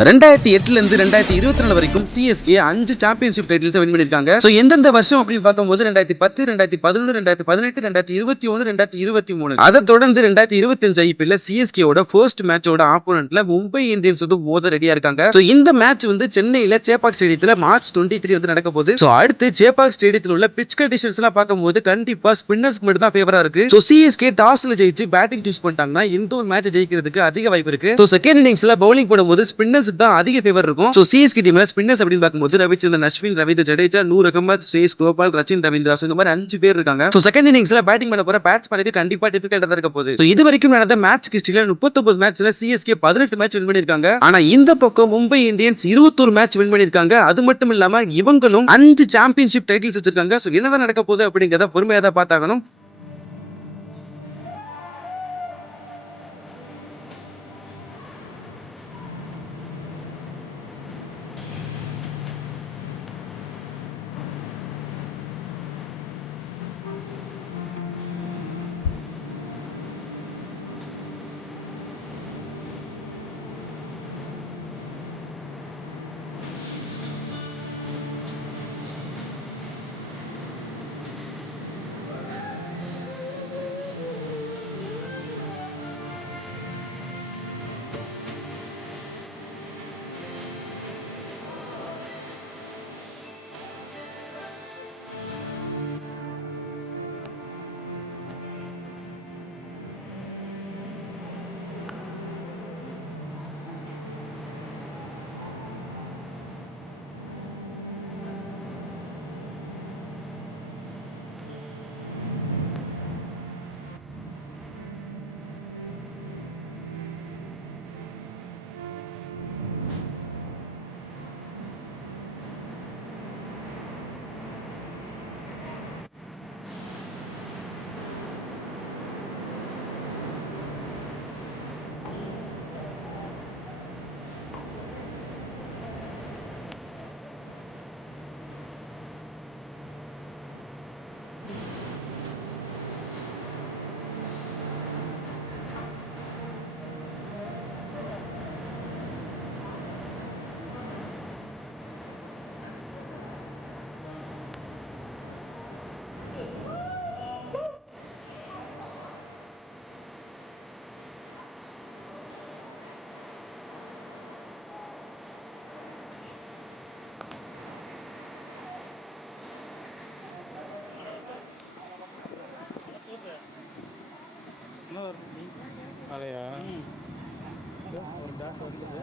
2008 இருந்து 2024 வரைக்கும் CSK 5 championship titles win பண்ணிருக்காங்க. சோ எந்தெந்த வருஷம் அப்படின்னு பார்க்கும்போது 2010, 2011, 2018, 2021, 2023. அதை தொடர்ந்து 2025 ஐபிஎல்ல சிஎஸ்கேவோட ஃபர்ஸ்ட் மேட்சோட ஆப்போனன்ட்ல மும்பை இந்தியன்ஸ் வந்து மோத ரெடியா இருக்காங்க. சோ இந்த மேட்ச் வந்து சென்னையில சேப்பாக் ஸ்டேடியத்துல மார்ச் 23 வந்து நடக்க போகுது. சோ அடுத்து சேப்பாக் ஸ்டேடியத்தில் உள்ள பிட்ச் கண்டிஷன்ஸ் எல்லாம் பார்க்கும்போது கண்டிப்பா ஸ்பின்னர்ஸ் மட்டும் தான் ஃபேவரா இருக்கு. சோ சிஎஸ்கே டாஸ்ல ஜெயிச்சு பேட்டிங் சூஸ் பண்ணிட்டாங்கன்னா இந்த ஒரு மேட்ச் ஜெயிக்கிறதுக்கு அதிக வாய்ப்பு இருக்கு. சோ செகண்ட் இன்னிங்ஸ்ல பவுலிங் போடும்போது ஸ்பின்னர்ஸ் தான் அதிக ஃபேவர் இருக்கும். சோ சிஎஸ்கே டீம்ல ஸ்பின்னர்ஸ் அப்படின்னு பார்க்கும்போது ரவிச்சந்திரன் அஸ்வின், ரவீந்திர ஜடேஜா, நூர் அகமது, சேஸ் கோபால், ரச்சின் ரவீந்திரா இந்த மாதிரி 5 பேர் இருக்காங்க. சோ செகண்ட் இன்னிங்ஸ்ல பேட்டிங் பண்ண போற பேட்ஸ்மேனுக்கு கண்டிப்பா டிஃபிகல்ட்டா தான் இருக்க போகுது. சோ இது வரைக்கும் நடந்த மேட்ச் ஹிஸ்டரியில 39 மேட்ச்ல சிஎஸ்கே 18 மேட்ச் வின் பண்ணிருக்காங்க. ஆனா இந்த பக்கம் மும்பை இந்தியன்ஸ் 21 மேட்ச் வின் பண்ணிருக்காங்க. அது மட்டும் இல்லாம இவங்களும் 5 சாம்பியன்ஷிப் டைட்டில்ஸ் வச்சிருக்காங்க. சோ என்னதான் நடக்க போகுது அப்படிங்கறத பொறுமையா தான் பார்த்தாகணும். அலையா ஒரு டாட் வந்தது.